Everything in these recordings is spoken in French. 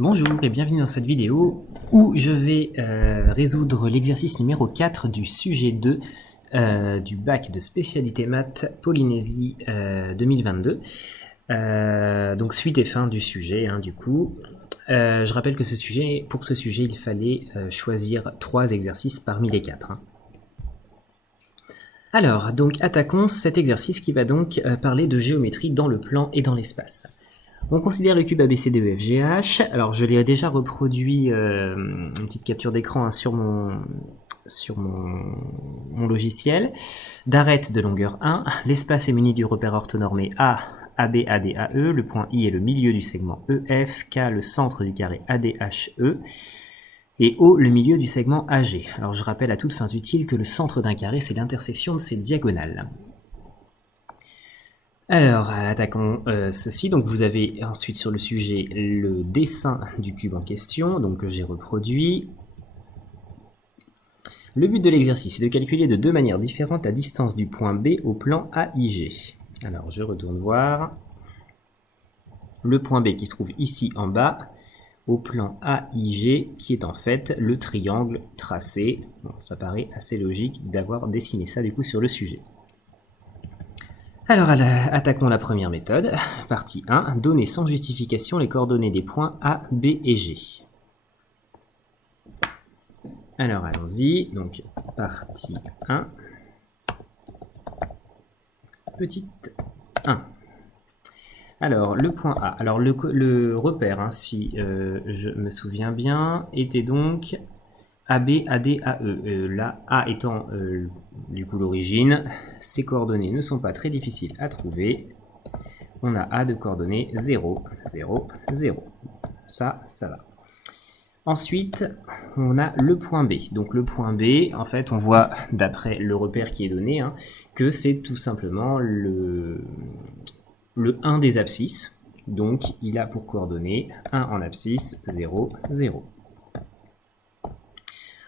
Bonjour et bienvenue dans cette vidéo où je vais résoudre l'exercice numéro 4 du sujet 2 du bac de spécialité maths Polynésie 2022. Donc suite et fin du sujet du coup. Je rappelle que pour ce sujet il fallait choisir 3 exercices parmi les 4. Alors, donc attaquons cet exercice qui va donc parler de géométrie dans le plan et dans l'espace. On considère le cube ABCDEFGH. Alors je l'ai déjà reproduit une petite capture d'écran sur mon logiciel. D'arête de longueur 1, l'espace est muni du repère orthonormé A, AB, AD, AE, le point I est le milieu du segment EF, K le centre du carré ADHE, et O le milieu du segment AG. Alors je rappelle à toutes fins utiles que le centre d'un carré c'est l'intersection de ses diagonales. Alors, attaquons ceci. Donc vous avez ensuite sur le sujet le dessin du cube en question, donc que j'ai reproduit. Le but de l'exercice est de calculer de 2 manières différentes la distance du point B au plan AIG. Alors je retourne voir le point B qui se trouve ici en bas, au plan AIG, qui est en fait le triangle tracé. Bon, ça paraît assez logique d'avoir dessiné ça du coup sur le sujet. Alors, attaquons la première méthode. Partie 1. Donner sans justification les coordonnées des points A, B et G. Alors, allons-y. Donc, partie 1. Petite 1. Alors, le point A. Alors, le repère, si je me souviens bien, était donc AB, AD, AE. Là, A étant du coup l'origine, ces coordonnées ne sont pas très difficiles à trouver. On a A de coordonnées 0, 0, 0. Ça va. Ensuite, on a le point B. Donc le point B, en fait, on voit d'après le repère qui est donné, que c'est tout simplement le 1 des abscisses. Donc il a pour coordonnées 1 en abscisse, 0, 0.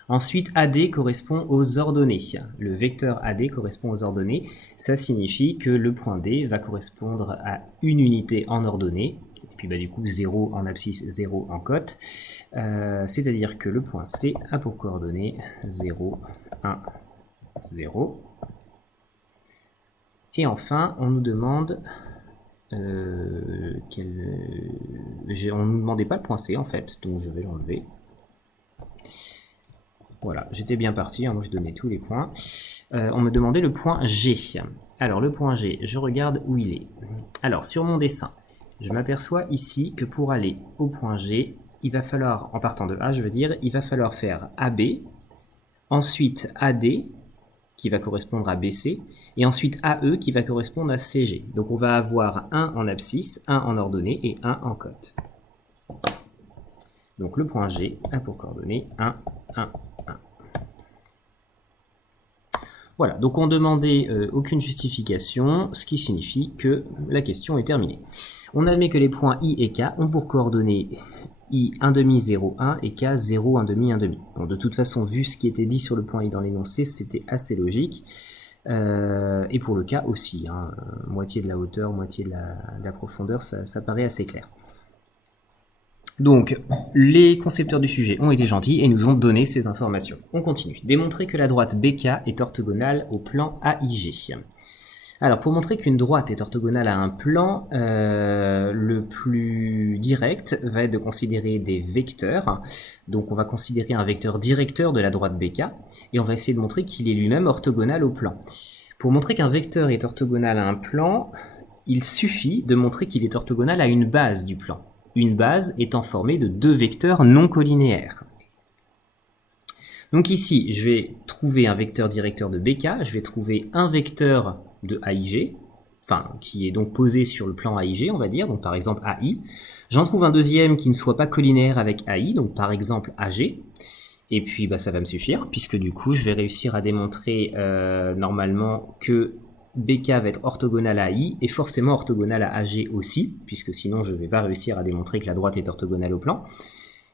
Ensuite, AD correspond aux ordonnées. Le vecteur AD correspond aux ordonnées. Ça signifie que le point D va correspondre à une unité en ordonnée. Et puis du coup 0 en abscisse, 0 en cote. C'est-à-dire que le point C a pour coordonnées 0, 1, 0. Et enfin, on nous demande... on ne nous demandait pas le point C en fait, donc je vais l'enlever. Voilà, j'étais bien parti, moi je donnais tous les points. On me demandait le point G. Alors le point G, je regarde où il est. Alors sur mon dessin, je m'aperçois ici que pour aller au point G, il va falloir, en partant de A je veux dire, il va falloir faire AB, ensuite AD, qui va correspondre à BC, et ensuite AE qui va correspondre à CG. Donc on va avoir 1 en abscisse, 1 en ordonnée et 1 en cote. Donc le point G a pour coordonnées 1, 1, 1. Voilà, donc on demandait aucune justification, ce qui signifie que la question est terminée. On admet que les points I et K ont pour coordonnées I 1 demi 0 1 et K 0 1 demi 1 demi. Bon, de toute façon, vu ce qui était dit sur le point I dans l'énoncé, c'était assez logique. Et pour le K aussi, moitié de la hauteur, moitié de la profondeur, ça paraît assez clair. Donc, les concepteurs du sujet ont été gentils et nous ont donné ces informations. On continue. Démontrer que la droite BK est orthogonale au plan AIG. Alors, pour montrer qu'une droite est orthogonale à un plan, le plus direct va être de considérer des vecteurs. Donc, on va considérer un vecteur directeur de la droite BK et on va essayer de montrer qu'il est lui-même orthogonal au plan. Pour montrer qu'un vecteur est orthogonal à un plan, il suffit de montrer qu'il est orthogonal à une base du plan. Une base étant formée de 2 vecteurs non collinéaires. Donc ici, je vais trouver un vecteur directeur de BK, je vais trouver un vecteur de AIG, qui est donc posé sur le plan AIG, on va dire, donc par exemple AI. J'en trouve un deuxième qui ne soit pas collinéaire avec AI, donc par exemple AG. Et puis ça va me suffire, puisque du coup, je vais réussir à démontrer normalement que BK va être orthogonal à AI et forcément orthogonal à AG aussi, puisque sinon je ne vais pas réussir à démontrer que la droite est orthogonale au plan.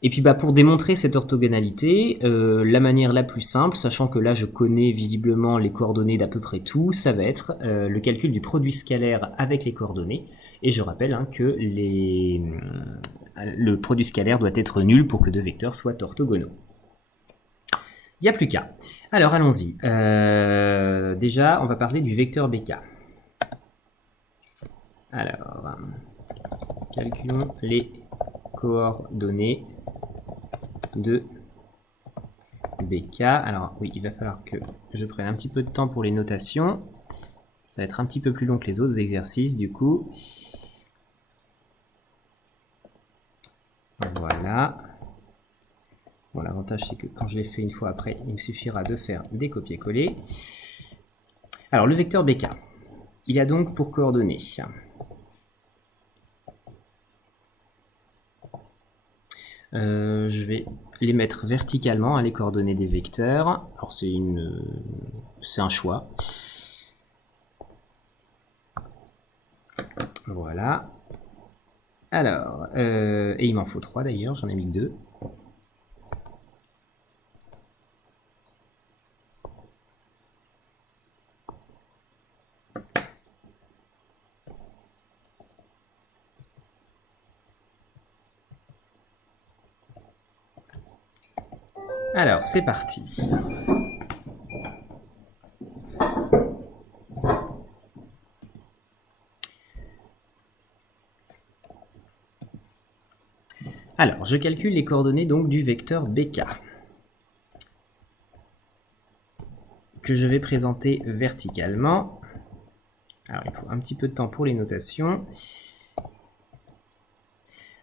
Et puis pour démontrer cette orthogonalité, la manière la plus simple, sachant que là je connais visiblement les coordonnées d'à peu près tout, ça va être le calcul du produit scalaire avec les coordonnées. Et je rappelle que le produit scalaire doit être nul pour que deux vecteurs soient orthogonaux. Il n'y a plus qu'à. Alors allons-y. Déjà, on va parler du vecteur BK. Alors, calculons les coordonnées de BK. Alors oui, il va falloir que je prenne un petit peu de temps pour les notations. Ça va être un petit peu plus long que les autres exercices du coup. Voilà. Bon, l'avantage c'est que quand je l'ai fait une fois après, il me suffira de faire des copier-coller. Alors le vecteur BK, il a donc pour coordonnées je vais les mettre verticalement, les coordonnées des vecteurs. Alors c'est un choix. Voilà. Alors, et il m'en faut 3 d'ailleurs, j'en ai mis 2. Alors, c'est parti. Alors, je calcule les coordonnées donc du vecteur BK, que je vais présenter verticalement. Alors, il faut un petit peu de temps pour les notations.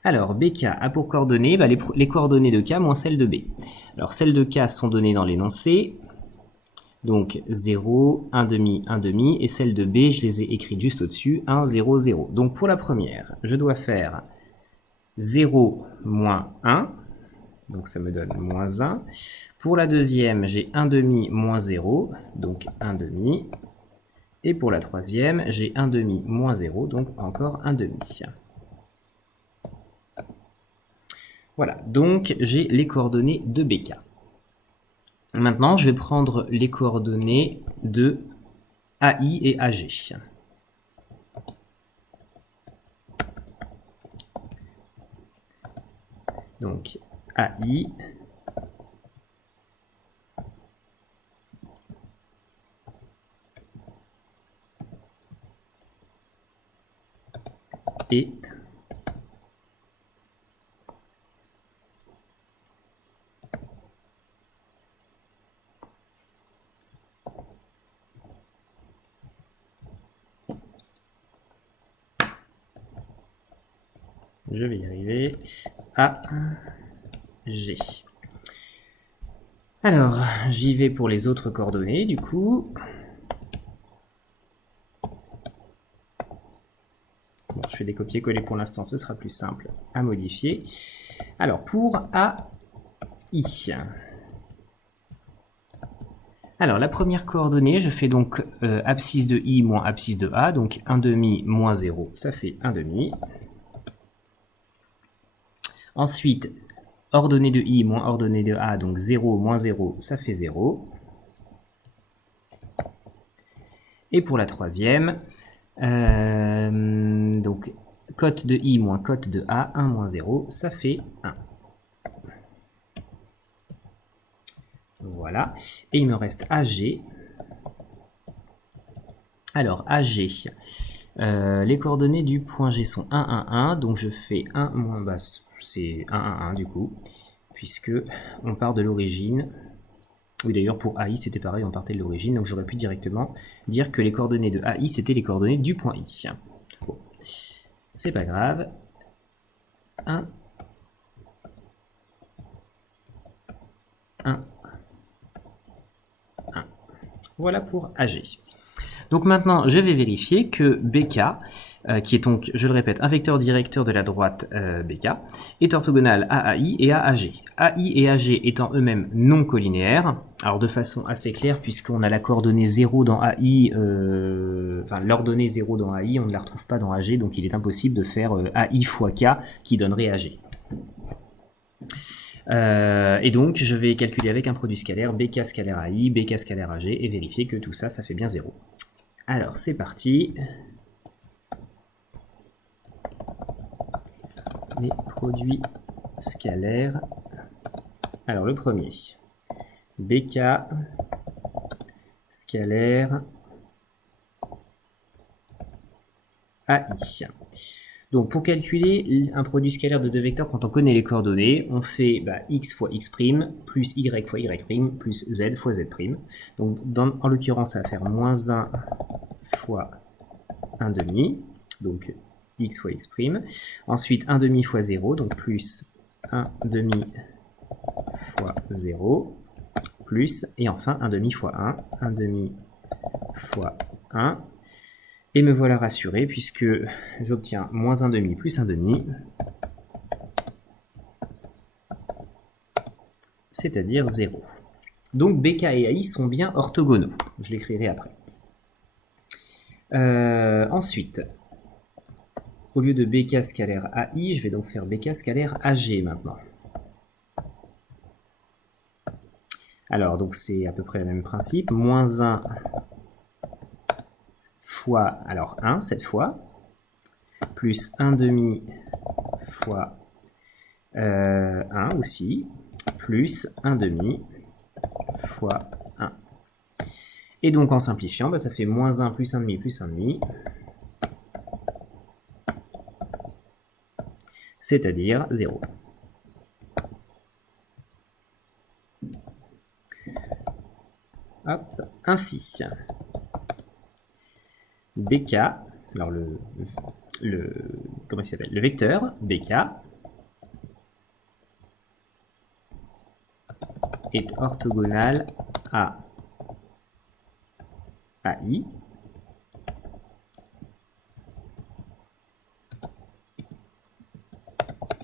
Alors, BK a pour coordonnées les coordonnées de K moins celles de B. Alors, celles de K sont données dans l'énoncé. Donc, 0, 1 demi, 1 demi. Et celles de B, je les ai écrites juste au-dessus. 1, 0, 0. Donc, pour la première, je dois faire 0 moins 1. Donc, ça me donne moins 1. Pour la deuxième, j'ai 1 demi moins 0. Donc, 1 demi. Et pour la troisième, j'ai 1 demi moins 0. Donc, encore 1 demi. Voilà, donc j'ai les coordonnées de BK. Maintenant, je vais prendre les coordonnées de AI et AG. Donc, AI et je vais y arriver, AG. Alors, j'y vais pour les autres coordonnées, du coup. Bon, je fais des copier-coller pour l'instant, ce sera plus simple à modifier. Alors, pour AI. Alors, la première coordonnée, je fais donc abscisse de I moins abscisse de A, donc 1 demi moins 0, ça fait 1 demi. Ensuite, ordonnée de I moins ordonnée de A, donc 0 moins 0, ça fait 0. Et pour la troisième, donc cote de I moins cote de A, 1 moins 0, ça fait 1. Voilà. Et il me reste AG. Alors, AG, les coordonnées du point G sont 1, 1, 1, donc je fais 1 moins basse. C'est 1, 1, 1 du coup, puisque on part de l'origine. Oui, d'ailleurs, pour AI, c'était pareil, on partait de l'origine, donc j'aurais pu directement dire que les coordonnées de AI, c'était les coordonnées du point I. Bon, c'est pas grave. 1, 1, 1. Voilà pour AG. Donc maintenant, je vais vérifier que BK, qui est donc, je le répète, un vecteur directeur de la droite BK, est orthogonal à AI et à AG. AI et AG étant eux-mêmes non colinéaires, alors de façon assez claire, puisqu'on a la coordonnée 0 dans AI, enfin l'ordonnée 0 dans AI, on ne la retrouve pas dans AG, donc il est impossible de faire AI fois K qui donnerait AG. Et donc, je vais calculer avec un produit scalaire BK scalaire AI, BK scalaire AG, et vérifier que tout ça, ça fait bien 0. Alors, c'est parti. les produits scalaires. Alors le premier, BK scalaire AI. Donc pour calculer un produit scalaire de deux vecteurs, quand on connaît les coordonnées, on fait x fois x' plus y fois y' plus z fois z'. Donc en l'occurrence, ça va faire moins 1 fois 1 demi, donc x fois x'. Ensuite 1 demi fois 0, donc plus 1 demi fois 0, plus, et enfin 1 demi fois 1, 1 demi fois 1. Et me voilà rassuré puisque j'obtiens moins 1 demi plus 1 demi, c'est-à-dire 0. Donc BK et AI sont bien orthogonaux. Je l'écrirai après. Ensuite, au lieu de BK scalaire AI, je vais donc faire BK scalaire AG maintenant. Alors, donc c'est à peu près le même principe. Moins 1 fois, alors 1 cette fois, plus 1 demi fois 1 aussi, plus 1 demi fois 1. Et donc en simplifiant, ça fait moins 1 plus 1 demi plus 1 demi, c'est-à-dire 0. Hop. Ainsi, BK, alors comment il s'appelle, le vecteur BK est orthogonal à AI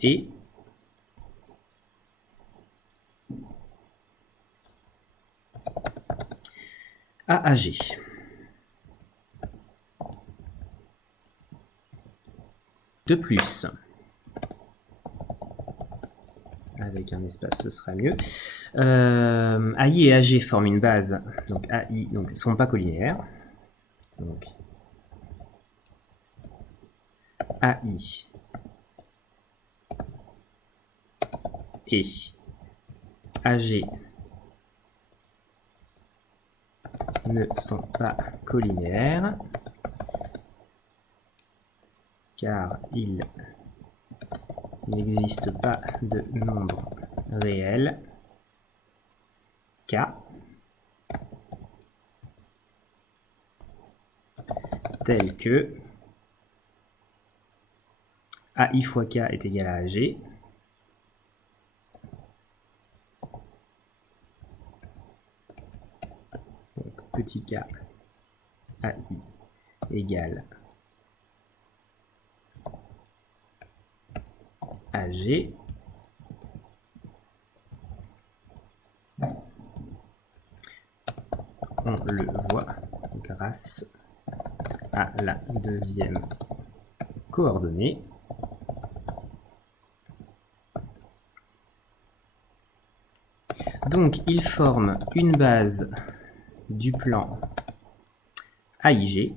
et AG. De plus, avec un espace ce sera mieux, AI et AG forment une base, donc AI ne sont pas collinéaires, donc AI et AG ne sont pas collinéaires car il n'existe pas de nombre réel K tel que AI fois K est égal à AG donc petit k AI égale AG on le voit grâce à la deuxième coordonnée. Donc il forme une base du plan AIG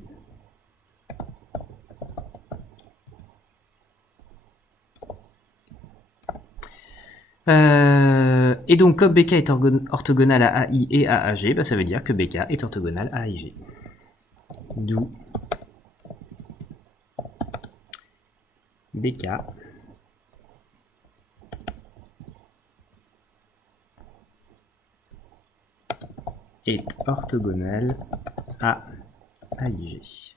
et donc comme BK est orthogonal à AI et à AG, ça veut dire que BK est orthogonal à AIG. D'où BK est orthogonal à AIG.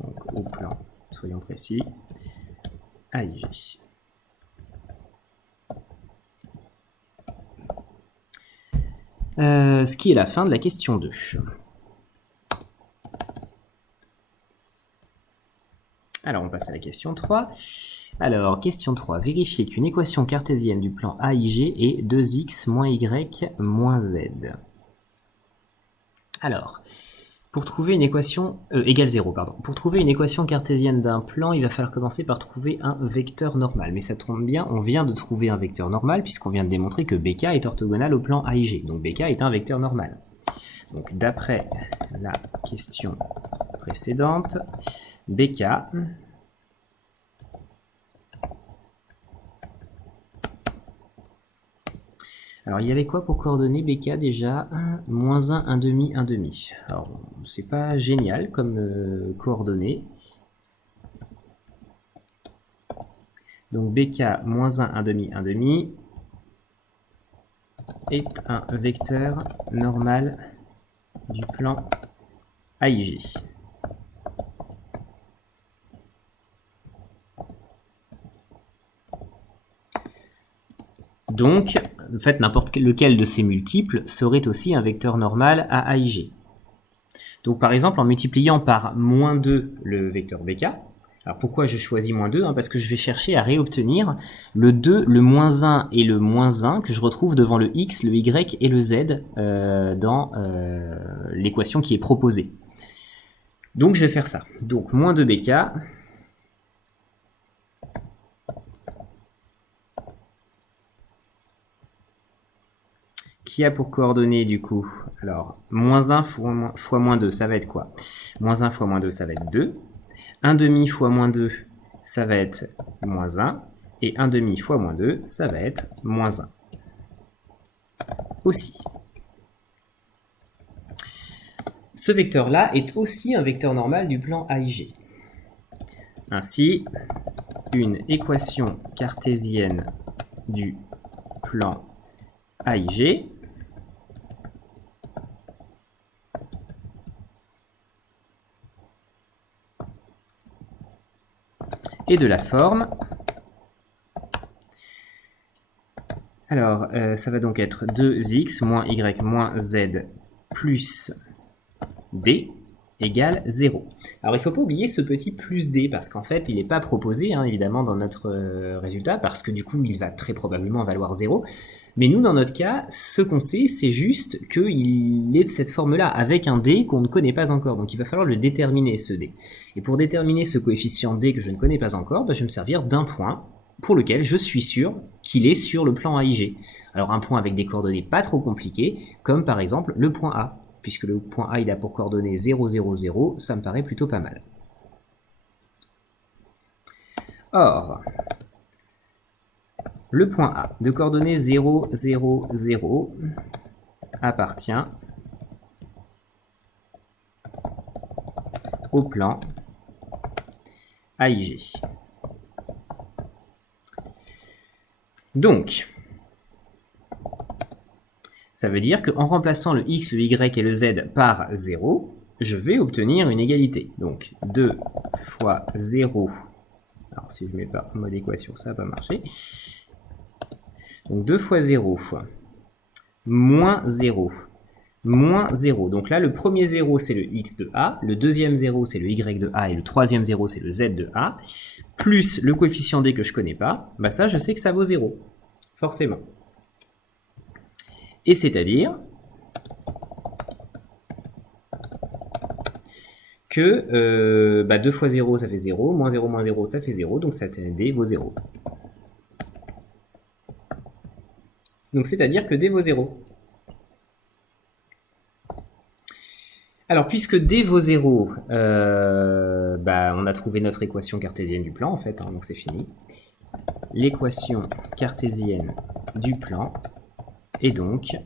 Donc au plan, soyons précis, AIG. Ce qui est la fin de la question 2. Alors on passe à la question 3. Alors, question 3. Vérifiez qu'une équation cartésienne du plan AIG est 2x moins y moins z. Alors, pour trouver une équation égale 0, pardon. Pour trouver une équation cartésienne d'un plan, il va falloir commencer par trouver un vecteur normal. Mais ça tombe bien, on vient de trouver un vecteur normal puisqu'on vient de démontrer que BK est orthogonal au plan AIG. Donc BK est un vecteur normal. Donc d'après la question précédente, BK Alors, il y avait quoi pour coordonnées BK déjà? 1, 1, 1 demi, 1 demi. Alors, c'est pas génial comme coordonnées. Donc, BK moins 1, 1 demi, 1 demi est un vecteur normal du plan AIG. Donc, en fait, n'importe lequel de ces multiples serait aussi un vecteur normal à AIG. Donc, par exemple, en multipliant par moins 2 le vecteur BK, alors pourquoi je choisis moins 2 Parce que je vais chercher à réobtenir le 2, le moins 1 et le moins 1 que je retrouve devant le x, le y et le z dans l'équation qui est proposée. Donc, je vais faire ça. Donc, moins 2 BK... qui a pour coordonnées du coup? Alors, moins 1 fois moins 2, ça va être quoi? Moins 1 fois moins 2, ça va être 2. 1 demi fois moins 2, ça va être moins 1. Et 1 demi fois moins 2, ça va être moins 1. Aussi. Ce vecteur-là est aussi un vecteur normal du plan AIG. Ainsi, une équation cartésienne du plan AIG et de la forme. Alors, ça va donc être 2x moins y moins z plus d égale 0. Alors, il ne faut pas oublier ce petit plus d, parce qu'en fait, il n'est pas proposé, évidemment, dans notre résultat, parce que du coup, il va très probablement valoir 0. Mais nous, dans notre cas, ce qu'on sait, c'est juste qu'il est de cette forme-là, avec un d qu'on ne connaît pas encore. Donc, il va falloir le déterminer, ce d. Et pour déterminer ce coefficient d que je ne connais pas encore, je vais me servir d'un point pour lequel je suis sûr qu'il est sur le plan AIG. Alors, un point avec des coordonnées pas trop compliquées, comme par exemple le point A. Puisque le point A, il a pour coordonnées 0, 0, 0, ça me paraît plutôt pas mal. Or, le point A de coordonnées 0, 0, 0 appartient au plan AIG. Donc, ça veut dire qu'en remplaçant le x, le y et le z par 0, je vais obtenir une égalité. Donc 2 fois 0, alors si je ne mets pas en mode équation, ça ne va pas marcher. Donc 2 fois 0 fois moins 0, moins 0. Donc là, le premier 0, c'est le x de A, le deuxième 0, c'est le y de A, et le troisième 0, c'est le z de A, plus le coefficient d que je ne connais pas, ça, je sais que ça vaut 0, forcément. Et c'est-à-dire que 2 fois 0, ça fait 0, moins 0, ça fait 0, donc ça d vaut 0. Donc c'est-à-dire que d vaut 0. Alors, puisque d vaut 0, on a trouvé notre équation cartésienne du plan, en fait, donc c'est fini. L'équation cartésienne du plan est donc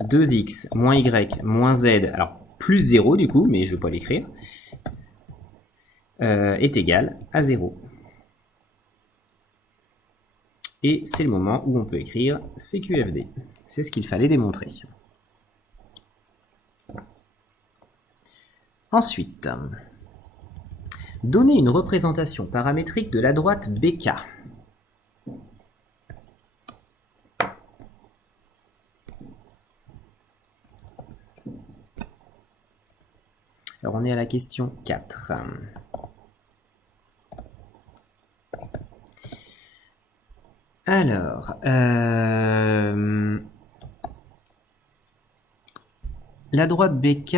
2x moins y moins z, alors plus 0 du coup, mais je ne vais pas l'écrire, est égal à 0. Et c'est le moment où on peut écrire CQFD. C'est ce qu'il fallait démontrer. Ensuite, donner une représentation paramétrique de la droite BK. Alors, on est à la question 4. Alors, la droite BK,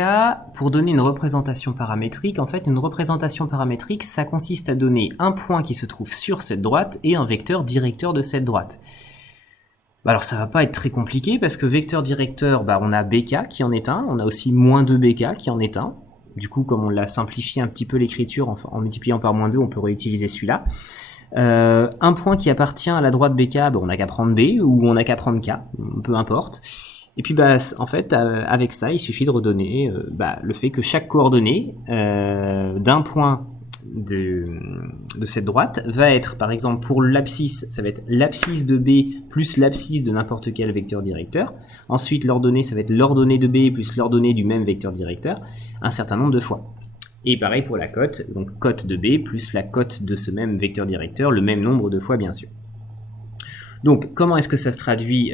pour donner une représentation paramétrique, en fait, une représentation paramétrique, ça consiste à donner un point qui se trouve sur cette droite et un vecteur directeur de cette droite. Alors, ça va pas être très compliqué parce que vecteur directeur, on a BK qui en est un, on a aussi moins 2BK qui en est un. Du coup, comme on l'a simplifié un petit peu l'écriture en multipliant par -2, on peut réutiliser celui-là. Un point qui appartient à la droite BK, on n'a qu'à prendre B ou on n'a qu'à prendre K, peu importe. Et puis en fait, avec ça, il suffit de redonner le fait que chaque coordonnée d'un point de cette droite va être, par exemple, pour l'abscisse, ça va être l'abscisse de B plus l'abscisse de n'importe quel vecteur directeur. Ensuite, l'ordonnée, ça va être l'ordonnée de B plus l'ordonnée du même vecteur directeur, un certain nombre de fois. Et pareil pour la cote, donc cote de B plus la cote de ce même vecteur directeur, le même nombre de fois, bien sûr. Donc, comment est-ce que ça se traduit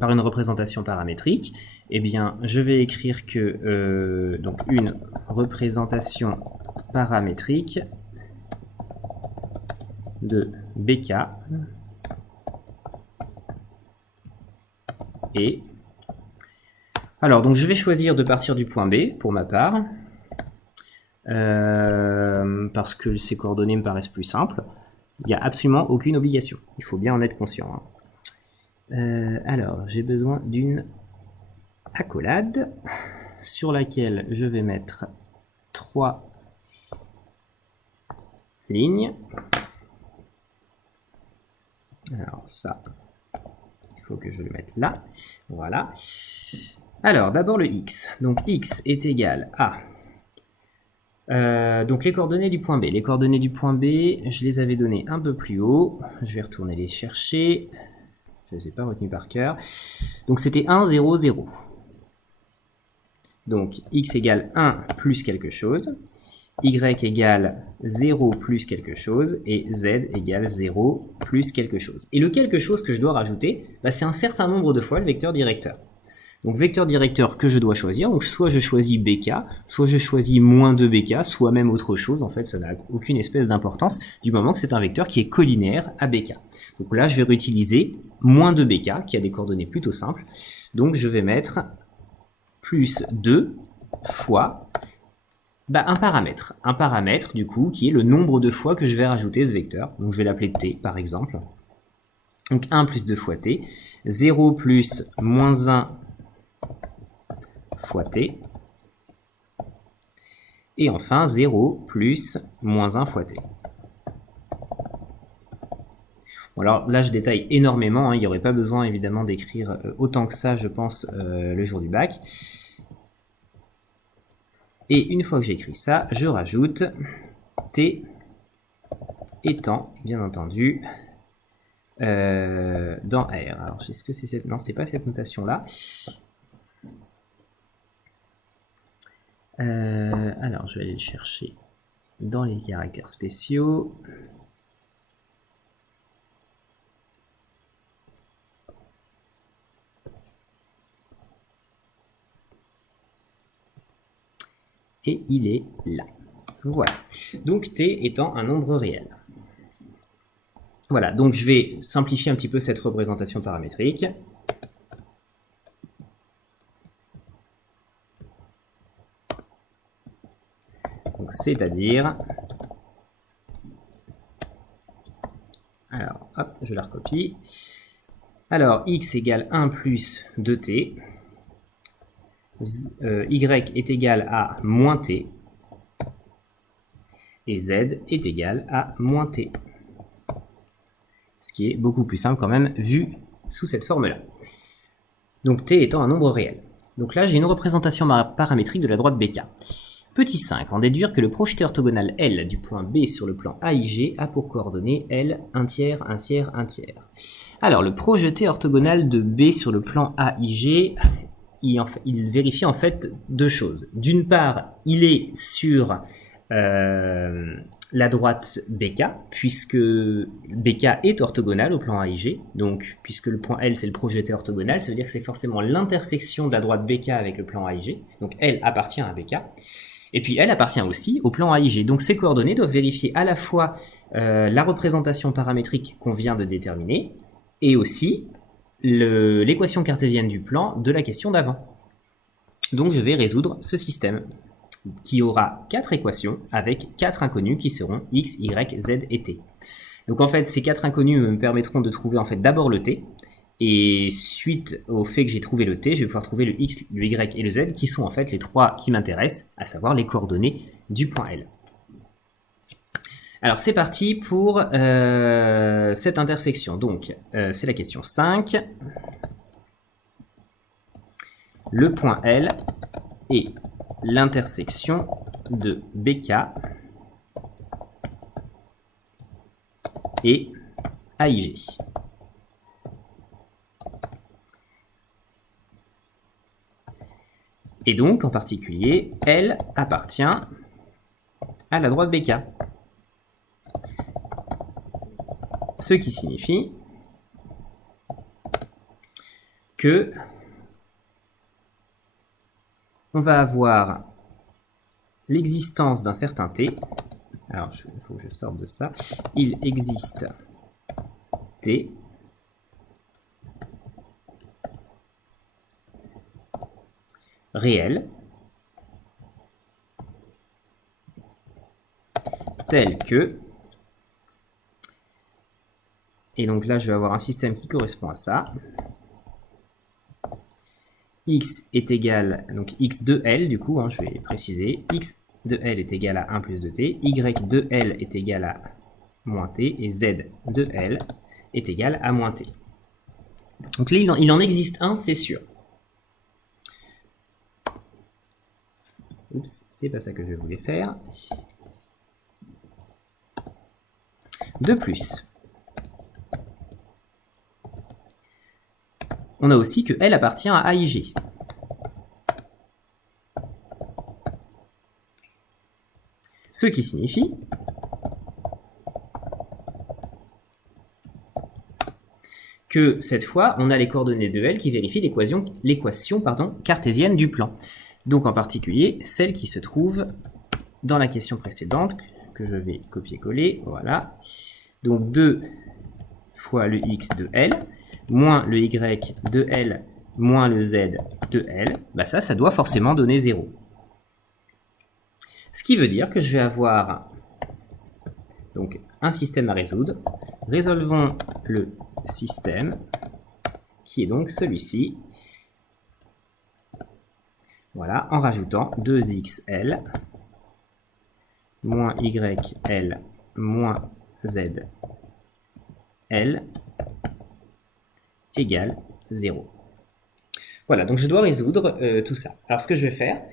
par une représentation paramétrique? Eh bien, je vais écrire que donc une représentation paramétrique de BK et... Alors, donc je vais choisir de partir du point B, pour ma part, parce que ces coordonnées me paraissent plus simples. Il n'y a absolument aucune obligation. Il faut bien en être conscient. Alors, j'ai besoin d'une accolade sur laquelle je vais mettre 3 lignes. Alors ça, il faut que je le mette là. Voilà. Alors, d'abord le x. Donc, x est égal à... donc les coordonnées du point B. Les coordonnées du point B, je les avais données un peu plus haut. Je vais retourner les chercher. Je ne les ai pas retenues par cœur. Donc c'était 1, 0, 0. Donc x égale 1 plus quelque chose. Y égale 0 plus quelque chose. Et z égale 0 plus quelque chose. Et le quelque chose que je dois rajouter, c'est un certain nombre de fois le vecteur directeur. Donc vecteur directeur que je dois choisir, donc soit je choisis BK, soit je choisis moins 2BK, soit même autre chose, en fait ça n'a aucune espèce d'importance du moment que c'est un vecteur qui est collinéaire à BK. Donc là je vais réutiliser moins 2BK qui a des coordonnées plutôt simples, donc je vais mettre plus 2 fois un paramètre du coup qui est le nombre de fois que je vais rajouter ce vecteur, donc je vais l'appeler T par exemple. Donc 1 plus 2 fois T, 0 plus moins 1 fois T, et enfin 0 plus moins 1 fois T. Bon, alors là je détaille énormément, il n'y aurait pas besoin évidemment d'écrire autant que ça je pense le jour du bac. Et une fois que j'ai écrit ça, je rajoute T étant bien entendu dans R. Alors est-ce que c'est cette... Non, c'est pas cette notation là. Alors, je vais aller le chercher dans les caractères spéciaux. Et il est là. Voilà. Donc, T étant un nombre réel. Voilà, donc je vais simplifier un petit peu cette représentation paramétrique. C'est-à-dire, alors hop, je la recopie. Alors x égale 1 plus 2t, y est égal à moins t, et z est égal à moins t. Ce qui est beaucoup plus simple quand même vu sous cette forme-là. Donc t étant un nombre réel. Donc là j'ai une représentation paramétrique de la droite BK. Petit 5, en déduire que le projeté orthogonal L du point B sur le plan AIG a pour coordonnées L, 1 tiers, 1 tiers, 1 tiers. Alors, le projeté orthogonal de B sur le plan AIG, il vérifie en fait deux choses. D'une part, il est sur la droite BK, puisque BK est orthogonal au plan AIG. Donc, puisque le point L, c'est le projeté orthogonal, ça veut dire que c'est forcément l'intersection de la droite BK avec le plan AIG. Donc, L appartient à BK. Et puis, elle appartient aussi au plan AIG. Donc, ces coordonnées doivent vérifier à la fois la représentation paramétrique qu'on vient de déterminer et aussi l'équation cartésienne du plan de la question d'avant. Donc, je vais résoudre ce système qui aura 4 équations avec 4 inconnus qui seront x, y, z et t. Donc, en fait, ces 4 inconnus me permettront de trouver en fait d'abord le t Et suite au fait que j'ai trouvé le t, je vais pouvoir trouver le x, le y et le z, qui sont en fait les trois qui m'intéressent, à savoir les coordonnées du point L. Alors c'est parti pour cette intersection. Donc c'est la question 5. Le point L est l'intersection de BK et AIG. Et donc, en particulier, L appartient à la droite BK. Ce qui signifie que on va avoir l'existence d'un certain T. Alors, il faut que je sorte de ça. Il existe T réel tel que, et donc là je vais avoir un système qui correspond à ça, x est égal, donc x de L du coup, je vais préciser, x de L est égal à 1 plus 2t, y de L est égal à moins t, et z de L est égal à moins t. Donc là il en existe un, c'est sûr. Oups, c'est pas ça que je voulais faire. De plus, on a aussi que L appartient à AIG. Ce qui signifie que cette fois, on a les coordonnées de L qui vérifient l'équation cartésienne du plan. Donc en particulier, celle qui se trouve dans la question précédente, que je vais copier-coller, voilà. Donc 2 fois le x de L, moins le y de L, moins le z de L, bah ça doit forcément donner 0. Ce qui veut dire que je vais avoir donc un système à résoudre. Résolvons le système, qui est donc celui-ci. Voilà, en rajoutant 2xl moins YL moins ZL égale 0. Voilà, donc je dois résoudre tout ça. Alors ce que je vais faire,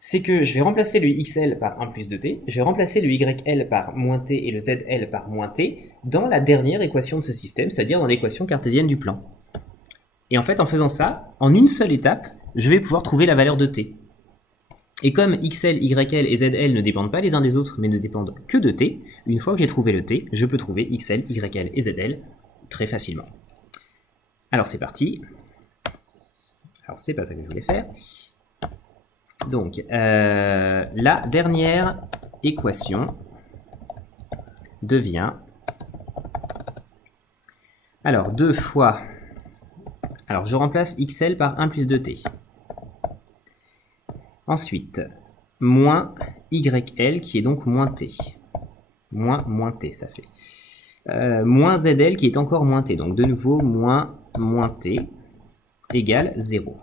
c'est que je vais remplacer le xl par 1 plus 2t, je vais remplacer le YL par moins t et le ZL par moins t dans la dernière équation de ce système, c'est-à-dire dans l'équation cartésienne du plan. Et en fait, en faisant ça, en une seule étape, je vais pouvoir trouver la valeur de t. Et comme XL, YL et ZL ne dépendent pas les uns des autres, mais ne dépendent que de t, une fois que j'ai trouvé le t, je peux trouver XL, YL et ZL très facilement. Alors c'est parti. Alors c'est pas ça que je voulais faire. Donc, la dernière équation devient... Alors, 2 fois... Alors, je remplace XL par 1 plus 2t. Ensuite, moins YL qui est donc moins t. Moins t, ça fait. Moins ZL qui est encore moins t. Donc, de nouveau, moins t égale 0.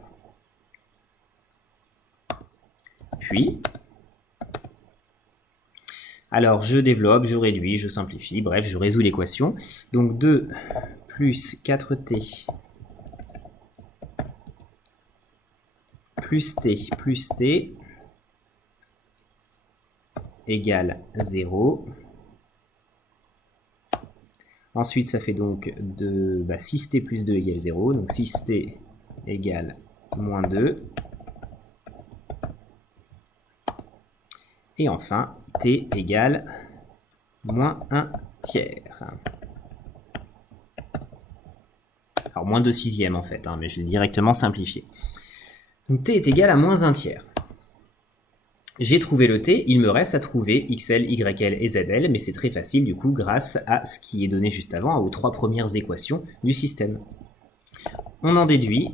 Puis, alors je développe, je réduis, je simplifie, bref, je résous l'équation. Donc 2 plus 4t plus t égale 0. Ensuite, ça fait donc 6t plus 2 égale 0. Donc 6t égale moins 2. Et enfin, t égale moins 1 tiers. Alors, moins 2 sixièmes en fait, mais je l'ai directement simplifié. Donc, t est égal à moins 1 tiers. J'ai trouvé le t, il me reste à trouver XL, YL et ZL, mais c'est très facile du coup grâce à ce qui est donné juste avant, aux 3 premières équations du système. On en déduit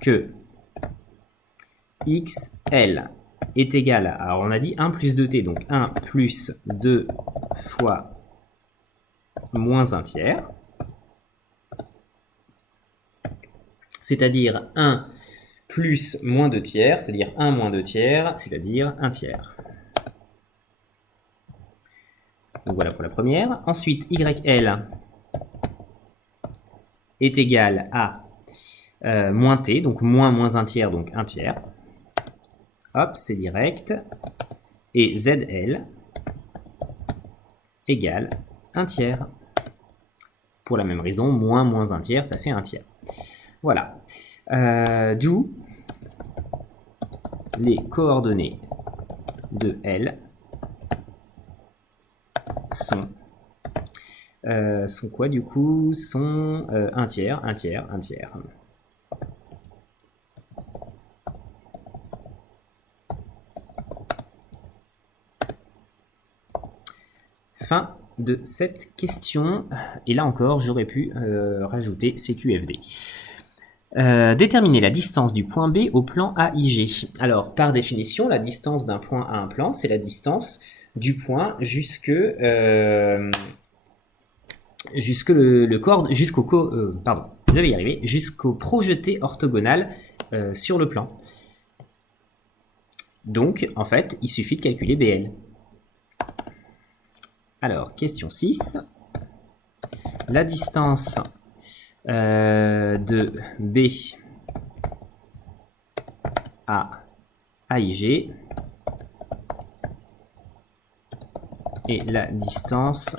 que XL est égal à, alors on a dit 1 plus 2t, donc 1 plus 2 fois moins 1 tiers, c'est-à-dire 1 plus moins 2 tiers, c'est-à-dire 1 moins 2 tiers, c'est-à-dire 1 tiers. Donc voilà pour la première. Ensuite, YL est égal à moins T, donc moins 1 tiers, donc 1 tiers. Hop, c'est direct. Et ZL égale 1 tiers. Pour la même raison, moins 1 tiers, ça fait 1 tiers. Voilà. D'où les coordonnées de L sont quoi du coup? Sont 1 tiers, 1 tiers, 1 tiers. Fin de cette question. Et là encore, j'aurais pu rajouter CQFD. Déterminer la distance du point B au plan AIG. Alors, par définition, la distance d'un point à un plan, c'est la distance du point jusqu'au projeté orthogonal sur le plan. Donc, en fait, il suffit de calculer BL. Alors, question 6. La distance de B à AIG et la distance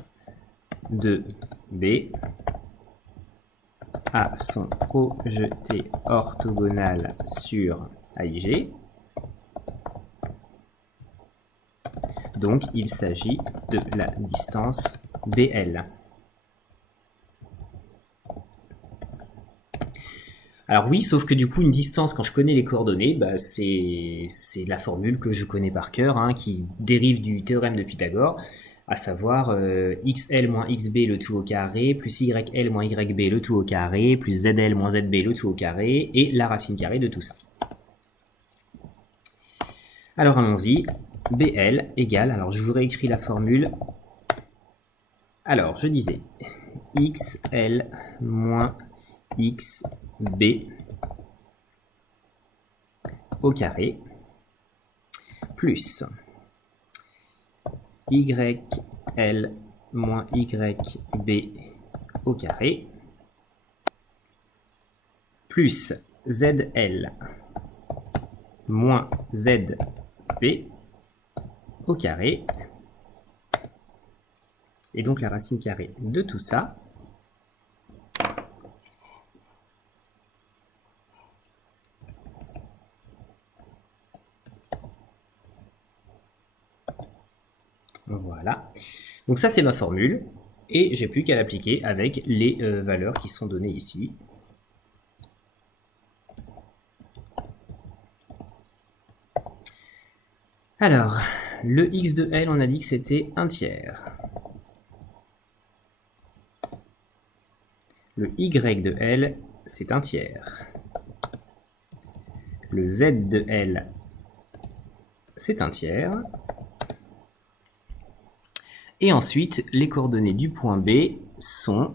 de B à son projeté orthogonal sur AIG. Donc, il s'agit de la distance BL. Alors oui, sauf que du coup, une distance, quand je connais les coordonnées, bah, c'est la formule que je connais par cœur, hein, qui dérive du théorème de Pythagore, à savoir xl moins xb le tout au carré, plus yl moins yb le tout au carré, plus zl moins zb le tout au carré, et la racine carrée de tout ça. Alors allons-y. BL égale, alors je vous réécris la formule. Alors, je disais XL moins XB au carré plus YL moins YB au carré plus ZL moins ZB au carré, et donc la racine carrée de tout ça, voilà. Donc ça c'est ma formule, et j'ai plus qu'à l'appliquer avec les valeurs qui sont données ici. Alors, le x de L, on a dit que c'était 1 tiers. Le y de L, c'est 1 tiers. Le z de L, c'est 1 tiers. Et ensuite, les coordonnées du point B sont...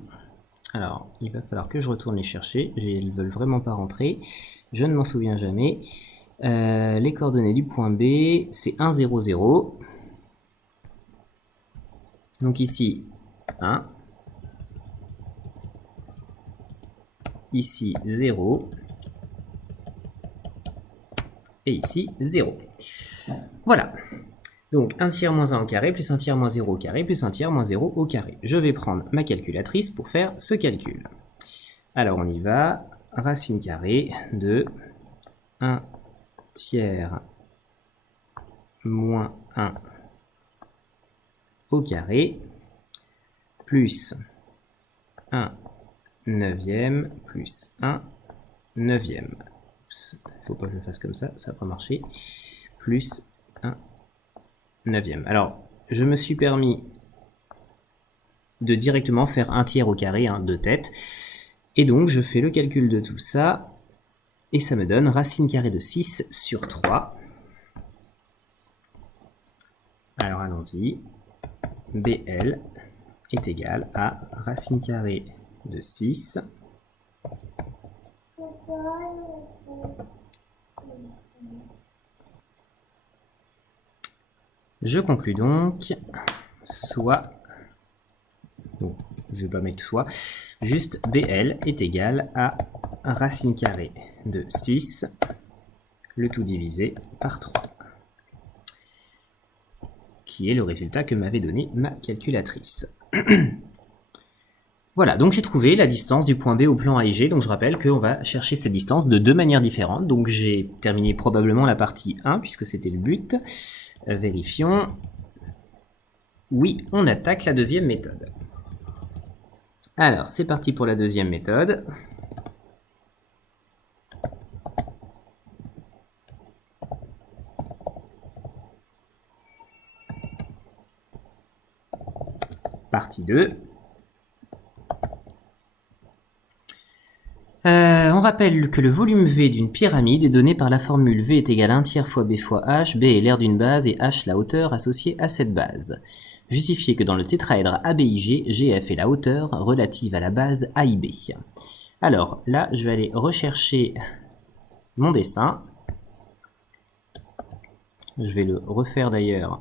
Alors, il va falloir que je retourne les chercher. Elles ne veulent vraiment pas rentrer. Je ne m'en souviens jamais. Les coordonnées du point B, c'est 1, 0, 0. Donc ici, 1. Ici, 0. Et ici, 0. Voilà. Donc 1 tiers moins 1 au carré, plus 1 tiers moins 0 au carré, plus 1 tiers moins 0 au carré. Je vais prendre ma calculatrice pour faire ce calcul. Alors on y va. Racine carrée de 1 tiers moins 1 au carré plus 1 neuvième plus 1 neuvième. Oups, faut pas que je le fasse comme ça, ça va pas marcher. Plus 1 neuvième. Alors, je me suis permis de directement faire 1 tiers au carré, hein, de tête. Et donc, je fais le calcul de tout ça. Et ça me donne racine carrée de 6 sur 3. Alors, allons-y. BL est égal à racine carrée de 6 Je conclus donc, soit, bon, je vais pas mettre soit, juste BL est égal à racine carrée de 6, le tout divisé par 3, qui est le résultat que m'avait donné ma calculatrice. Voilà, donc j'ai trouvé la distance du point B au plan AIG, donc je rappelle qu'on va chercher cette distance de deux manières différentes, donc j'ai terminé probablement la partie 1, puisque c'était le but. Vérifions. Oui, on attaque la deuxième méthode. Alors, c'est parti pour la deuxième méthode. Partie 2. On rappelle que le volume V d'une pyramide est donné par la formule V est égal à 1/3 fois B fois H, B est l'aire d'une base et H la hauteur associée à cette base. Justifiez que dans le tétraèdre ABIG, GF est la hauteur relative à la base AIB. Alors là, je vais aller rechercher mon dessin. Je vais le refaire d'ailleurs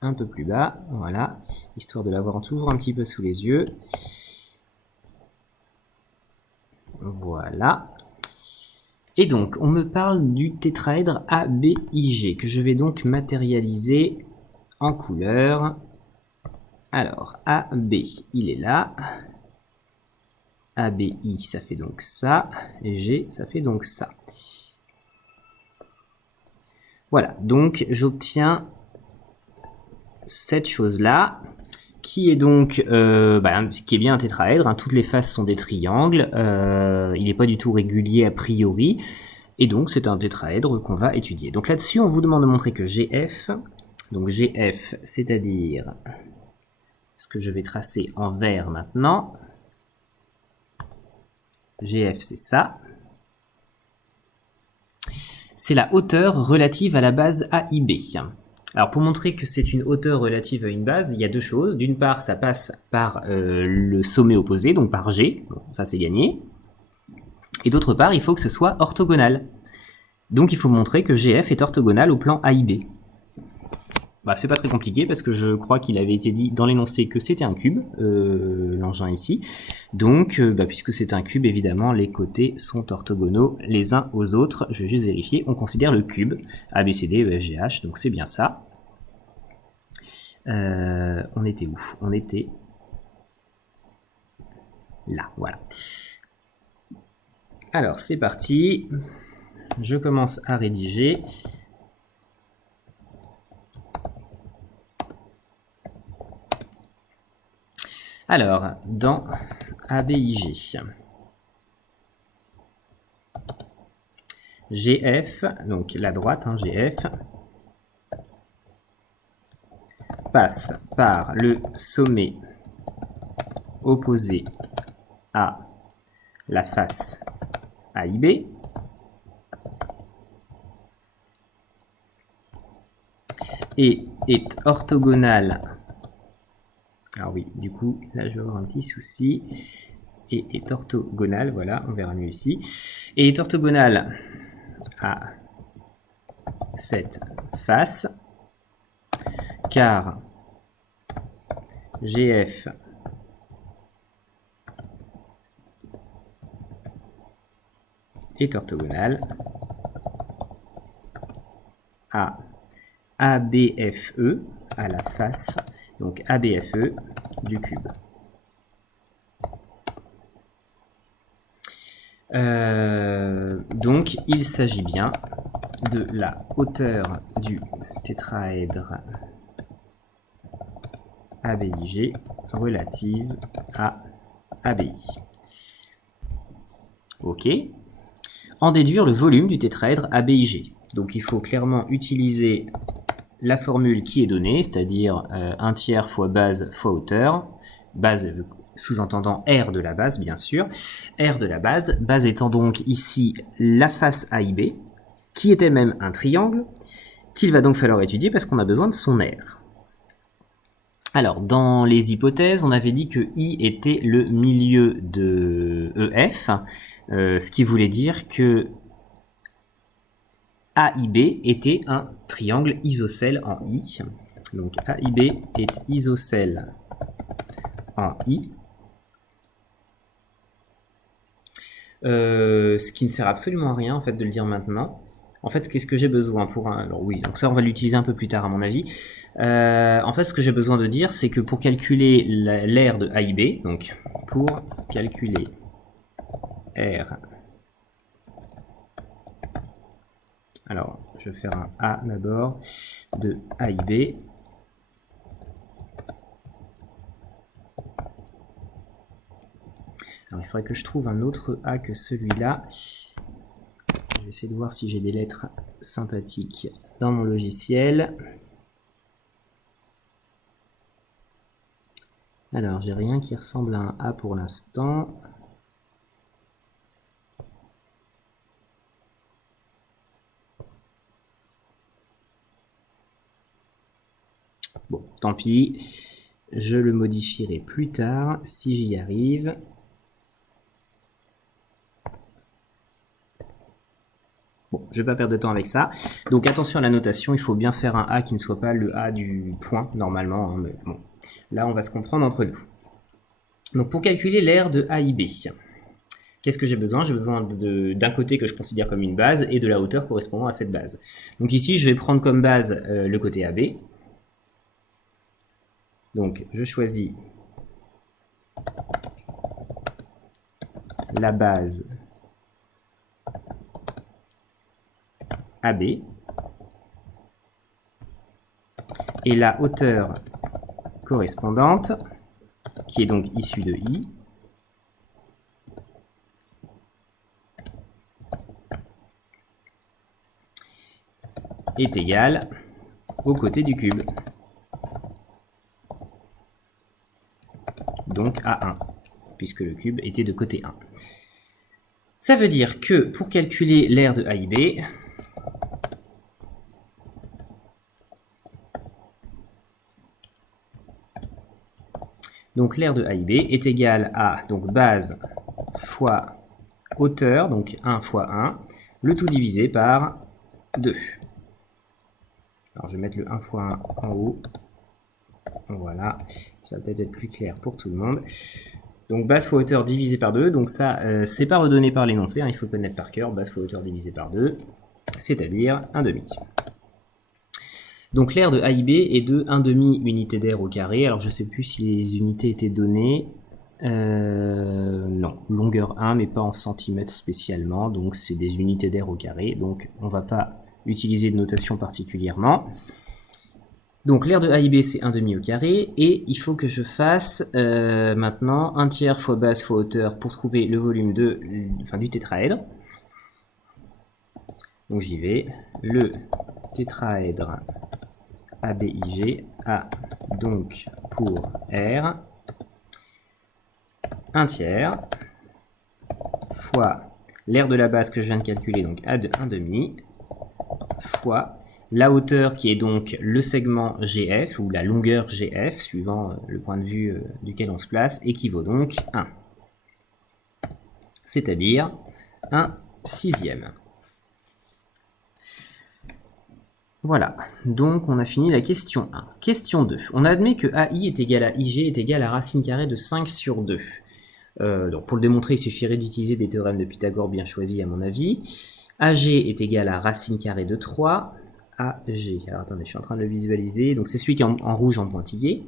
un peu plus bas, voilà, histoire de l'avoir toujours un petit peu sous les yeux. Voilà. Et donc, on me parle du tétraèdre ABIG, que je vais donc matérialiser en couleur. Alors, AB, il est là. ABI, ça fait donc ça. Et G, ça fait donc ça. Voilà, donc j'obtiens cette chose-là, qui est donc qui est bien un tétraèdre, hein. Toutes les faces sont des triangles, il n'est pas du tout régulier a priori, et donc c'est un tétraèdre qu'on va étudier. Donc là-dessus, on vous demande de montrer que GF, donc GF, c'est-à-dire ce que je vais tracer en vert maintenant, GF c'est ça, c'est la hauteur relative à la base AIB. Alors pour montrer que c'est une hauteur relative à une base, il y a deux choses. D'une part, ça passe par le sommet opposé, donc par G, bon, ça c'est gagné. Et d'autre part, il faut que ce soit orthogonal. Donc il faut montrer que GF est orthogonal au plan AIB. Bah, c'est pas très compliqué parce que je crois qu'il avait été dit dans l'énoncé que c'était un cube, l'engin ici. Donc puisque c'est un cube, évidemment, les côtés sont orthogonaux les uns aux autres. Je vais juste vérifier, on considère le cube ABCD, EFGH, donc c'est bien ça. On était où? On était là, voilà. Alors c'est parti, je commence à rédiger. Alors, dans ABIG, GF, donc la droite, hein, GF, passe par le sommet opposé à la face AIB, et est orthogonal. Alors oui, du coup, là je vais avoir un petit souci. Et est orthogonal, voilà, on verra mieux ici. Et est orthogonal à cette face, car GF est orthogonal à ABFE, à la face, donc ABFE du cube. Donc il s'agit bien de la hauteur du tétraèdre ABIG relative à ABI. Ok. En déduire le volume du tétraèdre ABIG. Donc il faut clairement utiliser la formule qui est donnée, c'est-à-dire 1/3 fois base fois hauteur, base sous-entendant R de la base bien sûr, R de la base étant donc ici la face AIB, qui est elle-même un triangle, qu'il va donc falloir étudier parce qu'on a besoin de son R. Alors, dans les hypothèses, on avait dit que I était le milieu de EF, ce qui voulait dire que AIB était un triangle isocèle en I. Donc AIB est isocèle en I. Ce qui ne sert absolument à rien en fait de le dire maintenant. En fait, qu'est-ce que j'ai besoin pour un... Alors oui, donc ça on va l'utiliser un peu plus tard à mon avis. En fait, ce que j'ai besoin de dire, c'est que pour calculer l'aire de AIB, donc pour calculer R... Alors, je vais faire un A d'abord de AIB. Alors, il faudrait que je trouve un autre A que celui-là. Je vais essayer de voir si j'ai des lettres sympathiques dans mon logiciel. Alors, j'ai rien qui ressemble à un A pour l'instant. Bon, tant pis. Je le modifierai plus tard si j'y arrive. Bon, je ne vais pas perdre de temps avec ça. Donc attention à la notation, il faut bien faire un A qui ne soit pas le A du point, normalement. Hein, mais bon, là, on va se comprendre entre nous. Donc pour calculer l'aire de AIB, qu'est-ce que j'ai besoin? J'ai besoin d'un côté que je considère comme une base et de la hauteur correspondant à cette base. Donc ici, je vais prendre comme base le côté AB. Donc je choisis la base AB et la hauteur correspondante, qui est donc issue de I, est égale au côté du cube, donc à 1, puisque le cube était de côté 1. Ça veut dire que pour calculer l'aire de AIB, donc l'aire de AIB est égale à donc base fois hauteur, donc 1 fois 1, le tout divisé par 2. Alors je vais mettre le 1 fois 1 en haut. Voilà, ça va peut-être être plus clair pour tout le monde. Donc base fois hauteur divisé par 2, donc ça c'est pas redonné par l'énoncé, hein, il faut le connaître par cœur, base fois hauteur divisé par 2, c'est-à-dire 1/2. Donc l'aire de AIB est de 1/2 unité d'aire au carré. Alors je ne sais plus si les unités étaient données. Non, longueur 1, mais pas en centimètres spécialement. Donc c'est des unités d'aire au carré. Donc on ne va pas utiliser de notation particulièrement. Donc l'aire de AIB c'est 1/2 au carré. Et il faut que je fasse maintenant 1/3 fois base fois hauteur pour trouver le volume du tétraèdre. Donc j'y vais. Le tétraèdre ABIG a donc pour R 1/3 fois l'aire de la base que je viens de calculer, donc A de 1/2, fois la hauteur qui est donc le segment GF ou la longueur GF, suivant le point de vue duquel on se place, équivaut donc 1. C'est-à-dire 1/6. Voilà, donc on a fini la question 1. Question 2. On admet que AI est égal à IG est égal à racine carrée de 5 sur 2. Donc pour le démontrer, il suffirait d'utiliser des théorèmes de Pythagore bien choisis à mon avis. AG est égal à racine carrée de 3. AG, alors attendez, je suis en train de le visualiser. Donc c'est celui qui est en rouge en pointillé.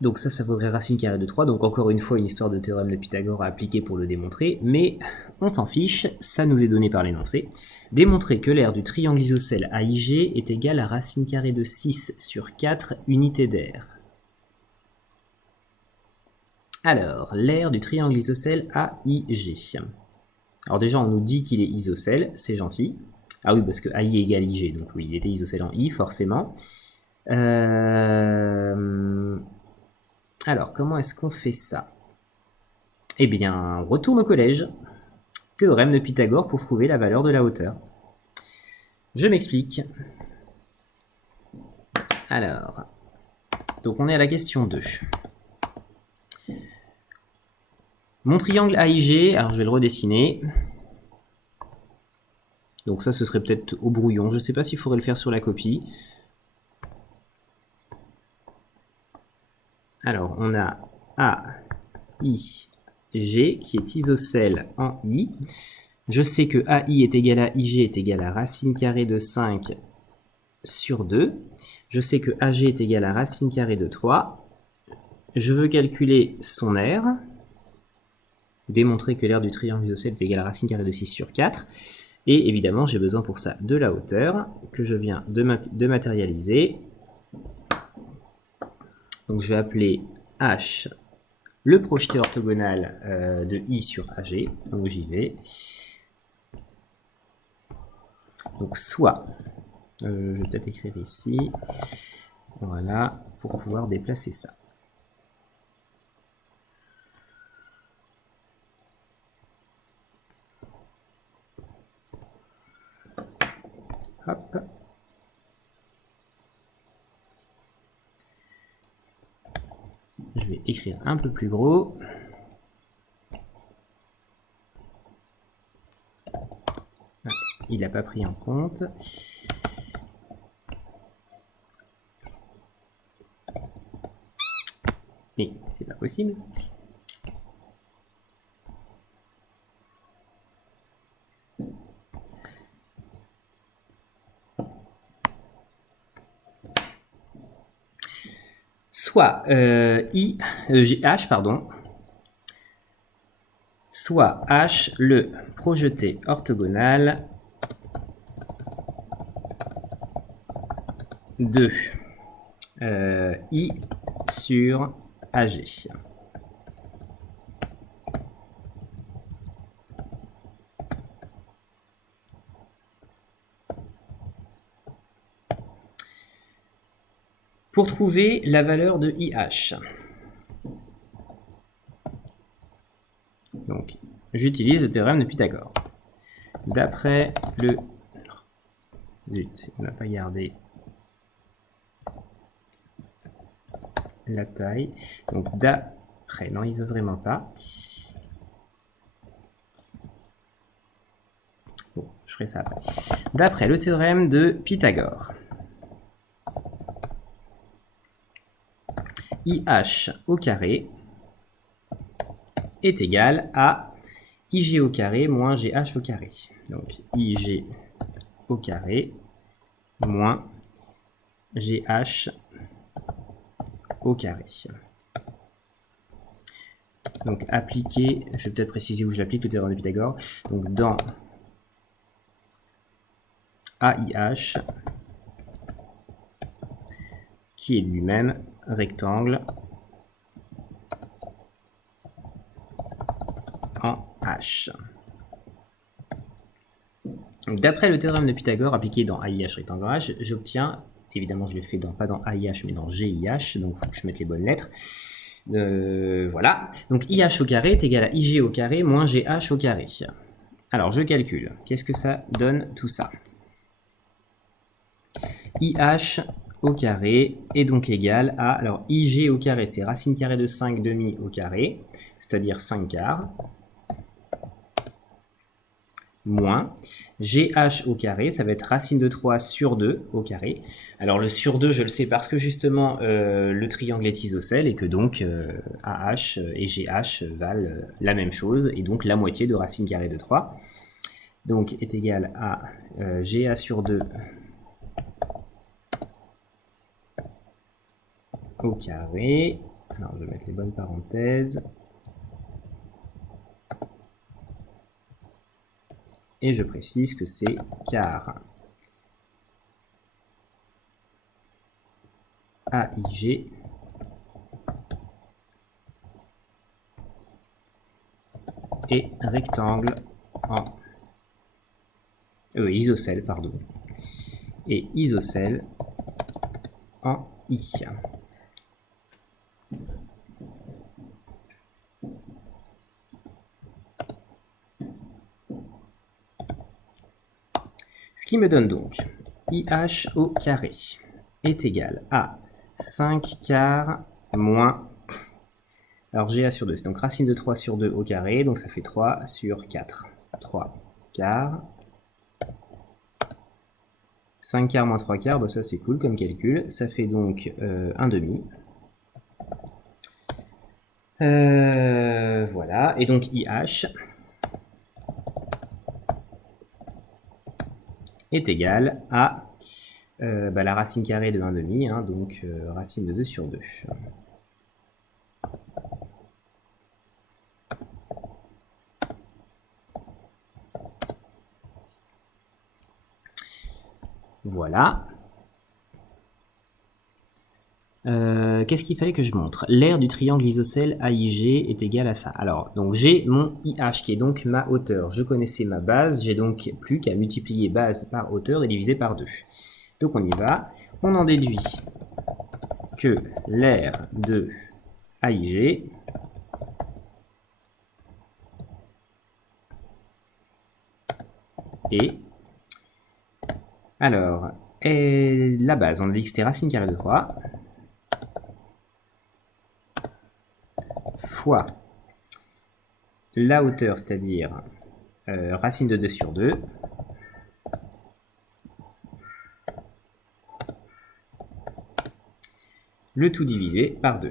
Donc ça vaudrait racine carrée de 3. Donc encore une fois, une histoire de théorème de Pythagore à appliquer pour le démontrer. Mais on s'en fiche, ça nous est donné par l'énoncé. Démontrer que l'aire du triangle isocèle AIG est égale à racine carrée de 6 sur 4 unités d'aire. Alors, l'aire du triangle isocèle AIG. Alors déjà, on nous dit qu'il est isocèle, c'est gentil. Ah oui, parce que AI égale IG, donc oui, il était isocèle en I, forcément. Alors, comment est-ce qu'on fait ça? Eh bien, on retourne au collège. Théorème de Pythagore pour trouver la valeur de la hauteur. Je m'explique. Alors, donc on est à la question 2. Mon triangle AIG, alors je vais le redessiner. Donc ça, ce serait peut-être au brouillon. Je ne sais pas s'il faudrait le faire sur la copie. Alors, on a AIG qui est isocèle en I. Je sais que AI est égal à IG est égal à racine carrée de 5 sur 2. Je sais que AG est égal à racine carrée de 3. Je veux calculer son aire. Démontrer que l'aire du triangle isocèle est égal à racine carrée de 6 sur 4. Et évidemment, j'ai besoin pour ça de la hauteur que je viens de matérialiser. Donc je vais appeler H le projeté orthogonal de I sur AG. Donc j'y vais. Donc soit, je vais peut-être écrire ici, voilà, pour pouvoir déplacer ça. Hop. Je vais écrire un peu plus gros. Ah, il n'a pas pris en compte. Mais c'est pas possible. Soit H, pardon, soit H le projeté orthogonal de I sur AG. Pour trouver la valeur de IH. Donc, j'utilise le théorème de Pythagore. D'après le... Zut, on n'a pas gardé la taille. Donc, d'après... Non, il ne veut vraiment pas. Bon, je ferai ça après. D'après le théorème de Pythagore. IH au carré est égal à IG au carré moins GH au carré. Donc IG au carré moins GH au carré. Donc appliquer, je vais peut-être préciser où je l'applique, le théorème de Pythagore. Donc dans AIH, qui est lui-même rectangle en H. D'après le théorème de Pythagore appliqué dans AIH rectangle en H, j'obtiens, évidemment je l'ai fait pas dans AIH mais dans GIH, donc il faut que je mette les bonnes lettres. Voilà, donc IH au carré est égal à IG au carré moins GH au carré. Alors je calcule, qu'est-ce que ça donne tout ça? IH au carré est donc égal à, alors IG au carré c'est racine carrée de 5 demi au carré, c'est-à-dire 5 quarts, moins GH au carré, ça va être racine de 3 sur 2 au carré. Alors le sur 2, je le sais parce que justement le triangle est isocèle et que donc AH et GH valent la même chose et donc la moitié de racine carrée de 3. Donc est égal à GA sur 2 au carré. Alors je vais mettre les bonnes parenthèses. Et je précise que c'est car AIG est rectangle en isocèle, pardon, et isocèle en I. Ce qui me donne donc IH au carré est égal à 5 quarts moins... Alors GA sur 2, c'est donc racine de 3 sur 2 au carré, donc ça fait 3 sur 4. 3 quarts. 5 quarts moins 3 quarts, bah ça c'est cool comme calcul. Ça fait donc 1 demi. Voilà, et donc IH est égal à la racine carrée de 1 demi, hein, donc racine de 2 sur 2. Voilà. Qu'est-ce qu'il fallait que je montre? L'aire du triangle isocèle AIG est égal à ça. Alors, donc j'ai mon IH qui est donc ma hauteur. Je connaissais ma base, j'ai donc plus qu'à multiplier base par hauteur et diviser par 2. Donc on y va. On en déduit que l'aire de AIG est... Alors, la base, on a dit que c'était racine carrée de 3 fois la hauteur, c'est-à-dire racine de 2 sur 2, le tout divisé par 2.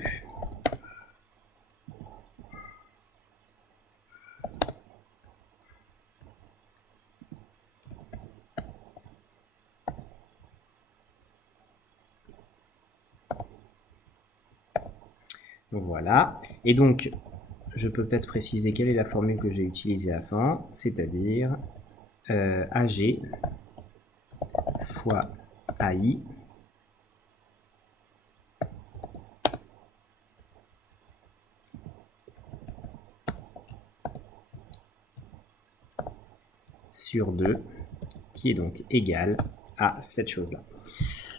Voilà, et donc je peux peut-être préciser quelle est la formule que j'ai utilisée avant, c'est-à-dire AG fois AI sur 2, qui est donc égal à cette chose-là.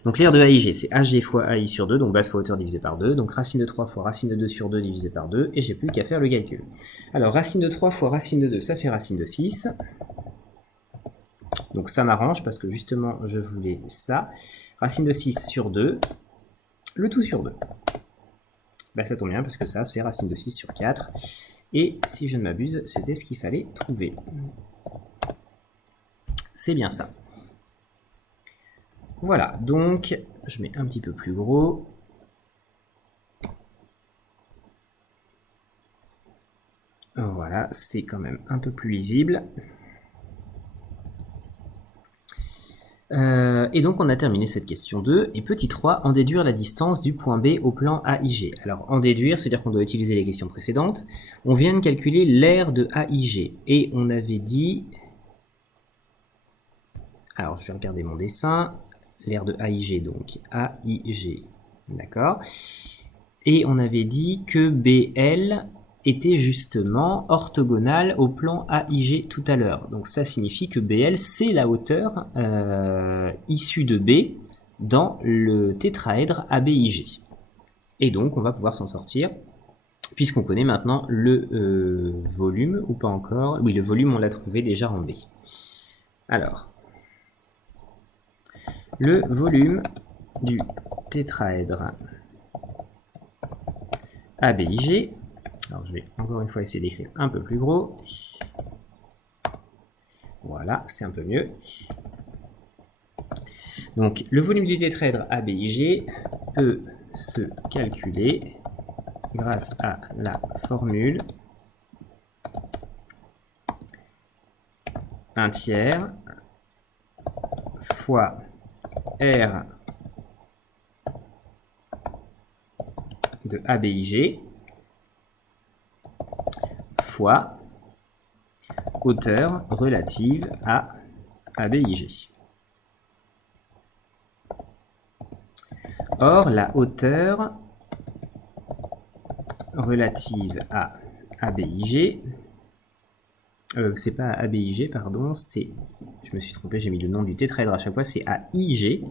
Donc l'aire de AIG, c'est AG fois AI sur 2, donc base fois hauteur divisé par 2. Donc racine de 3 fois racine de 2 sur 2 divisé par 2, et j'ai plus qu'à faire le calcul. Alors racine de 3 fois racine de 2, ça fait racine de 6. Donc ça m'arrange parce que justement je voulais ça. Racine de 6 sur 2, le tout sur 2. Bah ça tombe bien parce que ça c'est racine de 6 sur 4. Et si je ne m'abuse, c'était ce qu'il fallait trouver. C'est bien ça. Voilà, donc je mets un petit peu plus gros. Voilà, c'est quand même un peu plus lisible. Et donc on a terminé cette question 2. Et petit 3, en déduire la distance du point B au plan AIG. Alors en déduire, c'est-à-dire qu'on doit utiliser les questions précédentes. On vient de calculer l'aire de AIG. Et on avait dit... Alors je vais regarder mon dessin. L'aire de AIG, donc AIG, d'accord. Et on avait dit que BL était justement orthogonale au plan AIG tout à l'heure. Donc ça signifie que BL, c'est la hauteur issue de B dans le tétraèdre ABIG. Et donc on va pouvoir s'en sortir, puisqu'on connaît maintenant le volume, ou pas encore. Oui, le volume, on l'a trouvé déjà en B. Alors... le volume du tétraèdre ABIG, alors je vais encore une fois essayer d'écrire un peu plus gros, voilà, c'est un peu mieux. Donc le volume du tétraèdre ABIG peut se calculer grâce à la formule 1/3 fois R de ABIG fois hauteur relative à ABIG. Or, la hauteur relative à ABIG, c'est pas ABIG, pardon, c'est, je me suis trompé, j'ai mis le nom du tétraèdre à chaque fois, c'est AIG,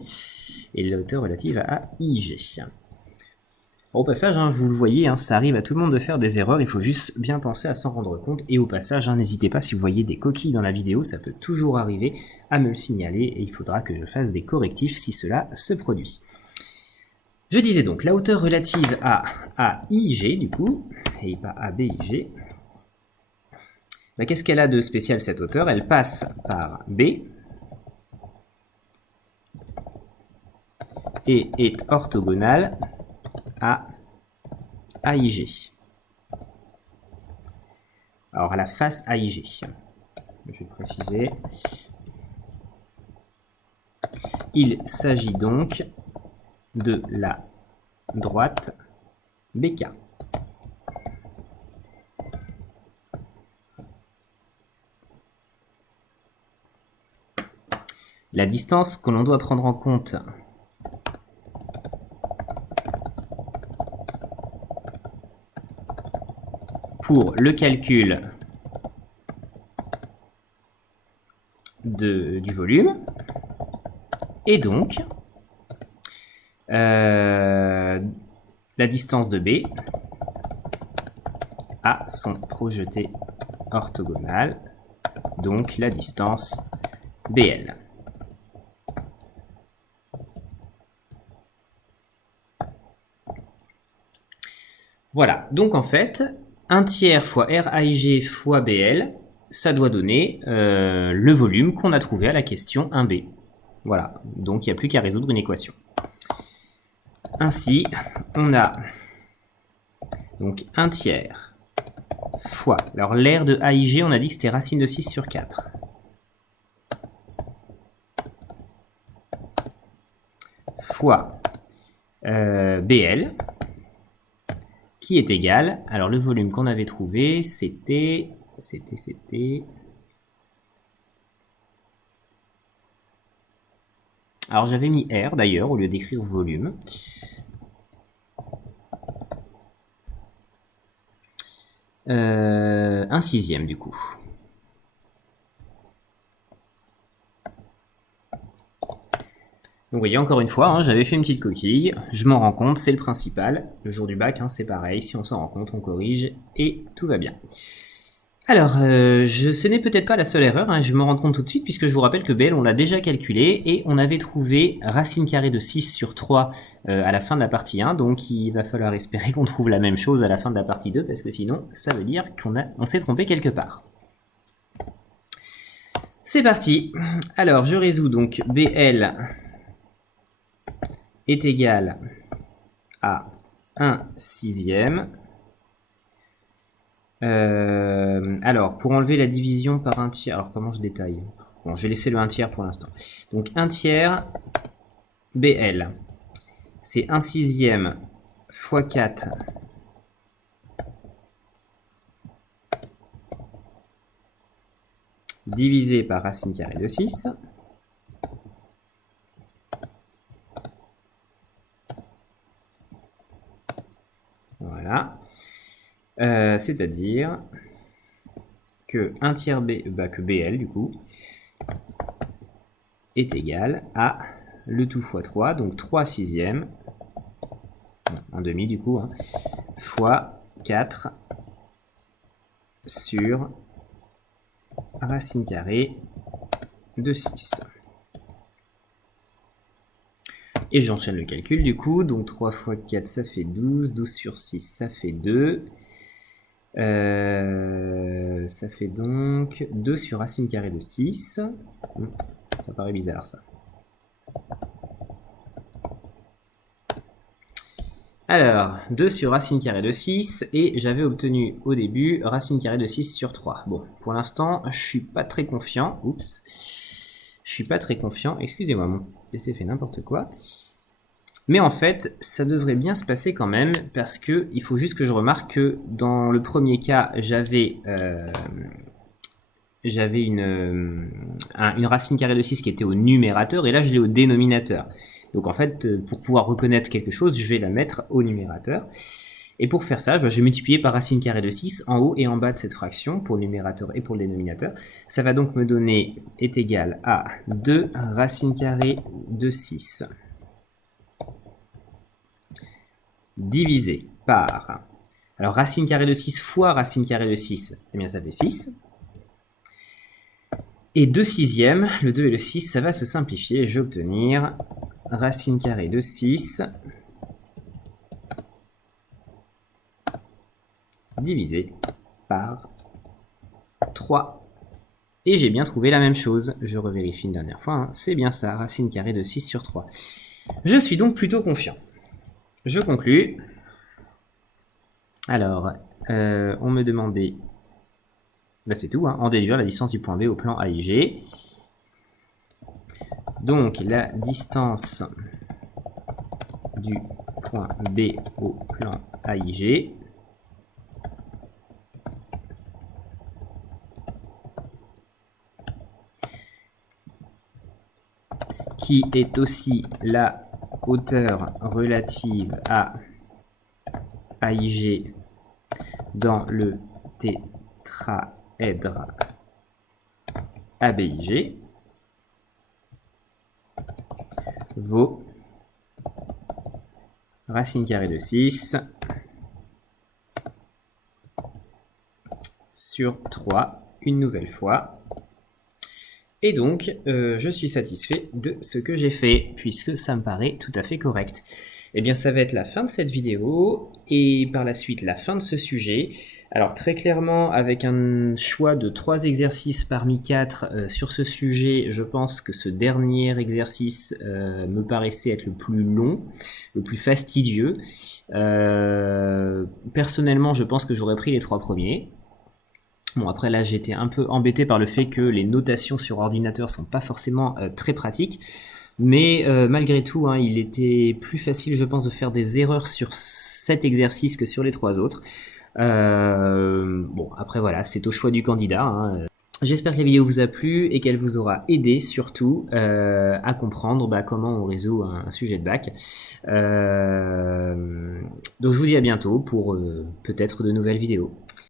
et la hauteur relative à AIG. Au passage, hein, vous le voyez, hein, ça arrive à tout le monde de faire des erreurs, il faut juste bien penser à s'en rendre compte, et au passage, hein, n'hésitez pas, si vous voyez des coquilles dans la vidéo, ça peut toujours arriver, à me le signaler, et il faudra que je fasse des correctifs si cela se produit. Je disais donc, la hauteur relative à AIG, du coup, et pas à BIG, bah, qu'est-ce qu'elle a de spécial cette hauteur? Elle passe par B et est orthogonale à AIG. Alors à la face AIG. Je vais préciser. Il s'agit donc de la droite BK. La distance que l'on doit prendre en compte pour le calcul du volume est donc la distance de B à son projeté orthogonal, donc la distance BL. Voilà, donc en fait, 1/3 fois RAIG fois BL, ça doit donner le volume qu'on a trouvé à la question 1B. Voilà, donc il n'y a plus qu'à résoudre une équation. Ainsi, on a donc 1/3 fois, alors l'aire de AIG, on a dit que c'était racine de 6 sur 4. Fois BL, qui est égal, alors le volume qu'on avait trouvé, c'était... Alors j'avais mis R d'ailleurs, au lieu d'écrire volume. Un sixième du coup. Donc vous voyez, encore une fois, hein, j'avais fait une petite coquille, je m'en rends compte, c'est le principal. Le jour du bac, hein, c'est pareil, si on s'en rend compte, on corrige et tout va bien. Alors, ce n'est peut-être pas la seule erreur, hein, je me rends compte tout de suite, puisque je vous rappelle que BL, on l'a déjà calculé, et on avait trouvé racine carrée de 6 sur 3 à la fin de la partie 1, donc il va falloir espérer qu'on trouve la même chose à la fin de la partie 2, parce que sinon, ça veut dire qu'on s'est trompé quelque part. C'est parti. Alors, je résous donc BL est égal à 1/6. Alors, pour enlever la division par 1/3, alors comment je détaille? Bon, je vais laisser le 1/3 pour l'instant. Donc 1/3 BL, c'est 1/6 fois 4 divisé par racine carrée de 6. Voilà. C'est-à-dire que 1/3 B, que BL du coup, est égal à le tout fois 3, donc 3/6, un demi du coup, hein, fois 4 sur racine carrée de 6. Et j'enchaîne le calcul du coup, donc 3 fois 4 ça fait 12, 12 sur 6 ça fait 2. Ça fait donc 2 sur racine carrée de 6. Ça paraît bizarre ça. Alors, 2 sur racine carrée de 6, et j'avais obtenu au début racine carrée de 6 sur 3. Bon, pour l'instant, je suis pas très confiant. Oups. Je suis pas très confiant. Excusez-moi, mon PC fait n'importe quoi. Mais en fait, ça devrait bien se passer quand même, parce que il faut juste que je remarque que dans le premier cas, j'avais une racine carrée de 6 qui était au numérateur, et là je l'ai au dénominateur. Donc en fait, pour pouvoir reconnaître quelque chose, je vais la mettre au numérateur. Et pour faire ça, je vais multiplier par racine carrée de 6 en haut et en bas de cette fraction, pour le numérateur et pour le dénominateur. Ça va donc me donner est égal à 2 racine carrée de 6 divisé par, alors racine carrée de 6 fois racine carrée de 6, eh bien ça fait 6. Et 2/6, le 2 et le 6, ça va se simplifier, je vais obtenir racine carrée de 6 divisé par 3. Et j'ai bien trouvé la même chose. Je revérifie une dernière fois, hein. C'est bien ça, racine carrée de 6 sur 3. Je suis donc plutôt confiant. Je conclus. Alors, on me demandait... Bah c'est tout, hein, en déduire la distance du point B au plan AIG. Donc, la distance du point B au plan AIG qui est aussi la hauteur relative à AIG dans le tétraèdre ABIG vaut racine carrée de 6 sur 3 une nouvelle fois. Et donc, je suis satisfait de ce que j'ai fait, puisque ça me paraît tout à fait correct. Eh bien, ça va être la fin de cette vidéo, et par la suite, la fin de ce sujet. Alors, très clairement, avec un choix de 3 exercices parmi 4 sur ce sujet, je pense que ce dernier exercice me paraissait être le plus long, le plus fastidieux. Personnellement, je pense que j'aurais pris les 3 premiers. Bon, après là j'étais un peu embêté par le fait que les notations sur ordinateur sont pas forcément très pratiques, mais malgré tout, hein, il était plus facile je pense de faire des erreurs sur cet exercice que sur les 3 autres. Bon, après voilà, c'est au choix du candidat, hein. J'espère que la vidéo vous a plu et qu'elle vous aura aidé surtout à comprendre comment on résout un sujet de bac. Donc je vous dis à bientôt pour peut-être de nouvelles vidéos.